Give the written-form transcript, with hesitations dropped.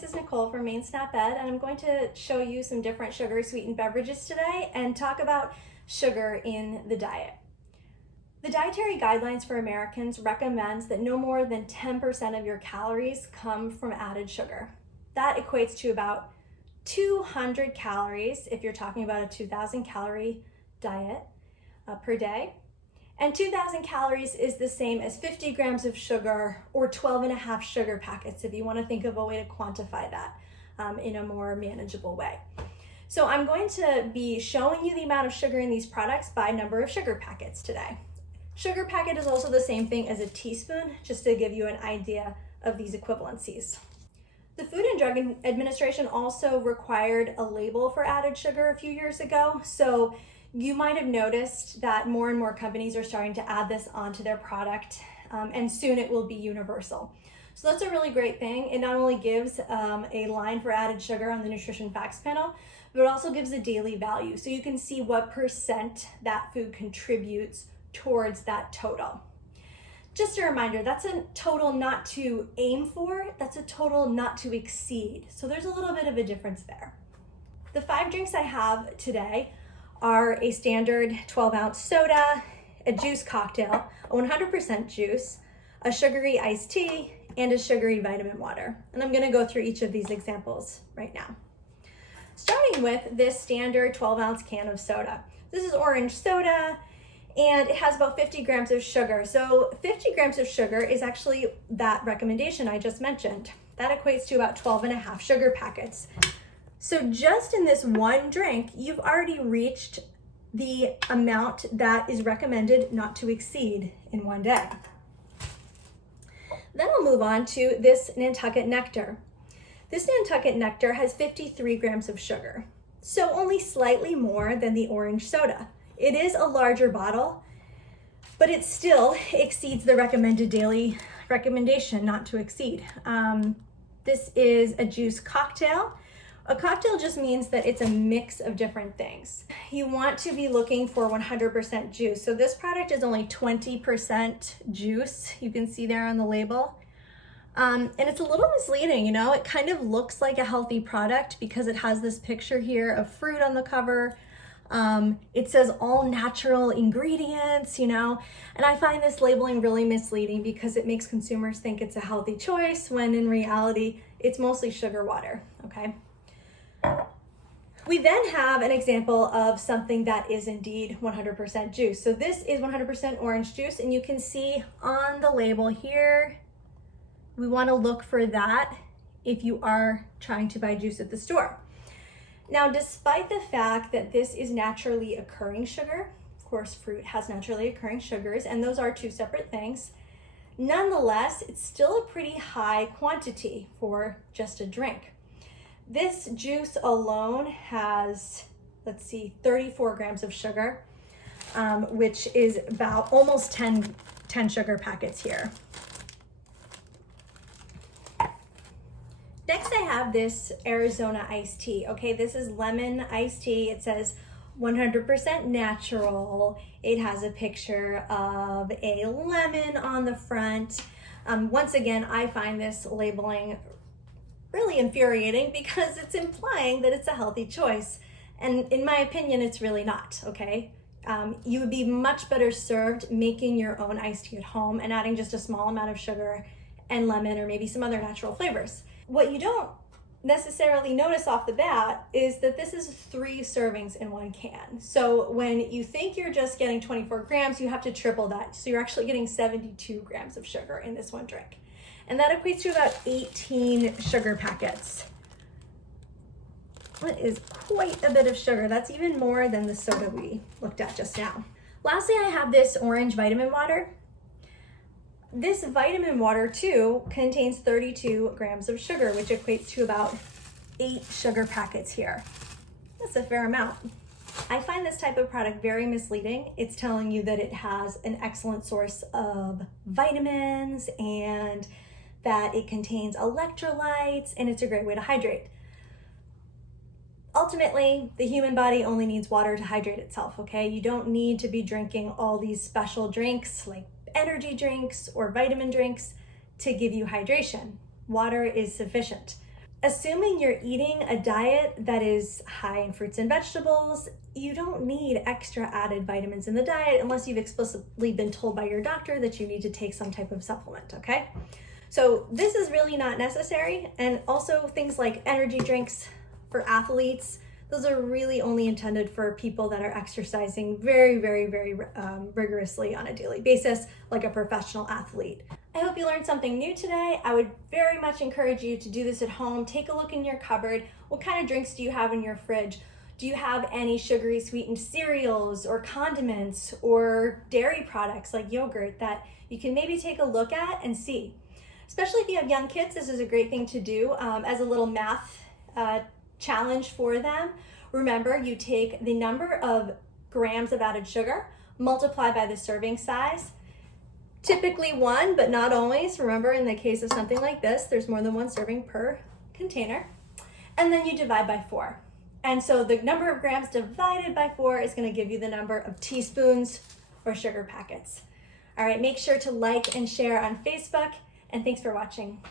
this is Nicole from Maine Snap Ed, and I'm going to show you some different sugar sweetened beverages today and talk about sugar in the diet. The Dietary Guidelines for Americans recommends that no more than 10% of your calories come from added sugar. That equates to about 200 calories if you're talking about a 2,000 calorie diet per day. And 2,000 calories is the same as 50 grams of sugar or 12 and a half sugar packets if you want to think of a way to quantify that in a more manageable way. So I'm going to be showing you the amount of sugar in these products by number of sugar packets today. Sugar packet is also the same thing as a teaspoon, just to give you an idea of these equivalencies. The Food and Drug Administration also required a label for added sugar a few years ago. So you might have noticed that more and more companies are starting to add this onto their product, and soon it will be universal. So that's a really great thing. It not only gives a line for added sugar on the nutrition facts panel, but it also gives a daily value. So you can see what percent that food contributes towards that total. Just a reminder, that's a total not to aim for, that's a total not to exceed. So there's a little bit of a difference there. The 5 drinks I have today are a standard 12-ounce soda, a juice cocktail, a 100% juice, a sugary iced tea, and a sugary vitamin water. And I'm gonna go through each of these examples right now. Starting with this standard 12-ounce can of soda. This is orange soda, and it has about 50 grams of sugar. So 50 grams of sugar is actually that recommendation I just mentioned. That equates to about 12 and a half sugar packets. So just in this one drink, you've already reached the amount that is recommended not to exceed in one day. Then I'll move on to this Nantucket Nectar. This Nantucket Nectar has 53 grams of sugar, so only slightly more than the orange soda. It is a larger bottle, but it still exceeds the recommended daily recommendation not to exceed. This is a juice cocktail. A cocktail just means that it's a mix of different things. You want to be looking for 100% juice. So this product is only 20% juice. You can see there on the label. And it's a little misleading, you know, it kind of looks like a healthy product because it has this picture here of fruit on the cover. It says all natural ingredients, you know, and I find this labeling really misleading because it makes consumers think it's a healthy choice when in reality, it's mostly sugar water, okay? We then have an example of something that is indeed 100% juice. So this is 100% orange juice, and you can see on the label here, we want to look for that if you are trying to buy juice at the store. Now, despite the fact that this is naturally occurring sugar, of course, fruit has naturally occurring sugars, and those are two separate things. Nonetheless, it's still a pretty high quantity for just a drink. This juice alone has, 34 grams of sugar, which is about almost 10 sugar packets here. Next, I have this Arizona iced tea. Okay, this is lemon iced tea. It says 100% natural. It has a picture of a lemon on the front. Once again, I find this labeling really infuriating because it's implying that it's a healthy choice. And in my opinion, it's really not, okay? You would be much better served making your own iced tea at home and adding just a small amount of sugar and lemon or maybe some other natural flavors. What you don't necessarily notice off the bat is that this is 3 servings in one can. So when you think you're just getting 24 grams, you have to triple that. So you're actually getting 72 grams of sugar in this one drink. And that equates to about 18 sugar packets. That is quite a bit of sugar. That's even more than the soda we looked at just now. Lastly, I have this orange vitamin water. This vitamin water too contains 32 grams of sugar, which equates to about 8 sugar packets here. That's a fair amount. I find this type of product very misleading. It's telling you that it has an excellent source of vitamins and that it contains electrolytes and it's a great way to hydrate. Ultimately, the human body only needs water to hydrate itself, okay? You don't need to be drinking all these special drinks like energy drinks or vitamin drinks to give you hydration. Water is sufficient. Assuming you're eating a diet that is high in fruits and vegetables, you don't need extra added vitamins in the diet unless you've explicitly been told by your doctor that you need to take some type of supplement, okay? So this is really not necessary. And also things like energy drinks for athletes, those are really only intended for people that are exercising very rigorously on a daily basis, like a professional athlete. I hope you learned something new today. I would very much encourage you to do this at home. Take a look in your cupboard. What kind of drinks do you have in your fridge? Do you have any sugary sweetened cereals or condiments or dairy products like yogurt that you can maybe take a look at and see? Especially if you have young kids, this is a great thing to do as a little math challenge for them. Remember, you take the number of grams of added sugar, multiply by the serving size, typically one, but not always. Remember, in the case of something like this, there's more than one serving per container. And then you divide by 4. And so the number of grams divided by 4 is going to give you the number of teaspoons or sugar packets. All right, make sure to like and share on Facebook, and thanks for watching.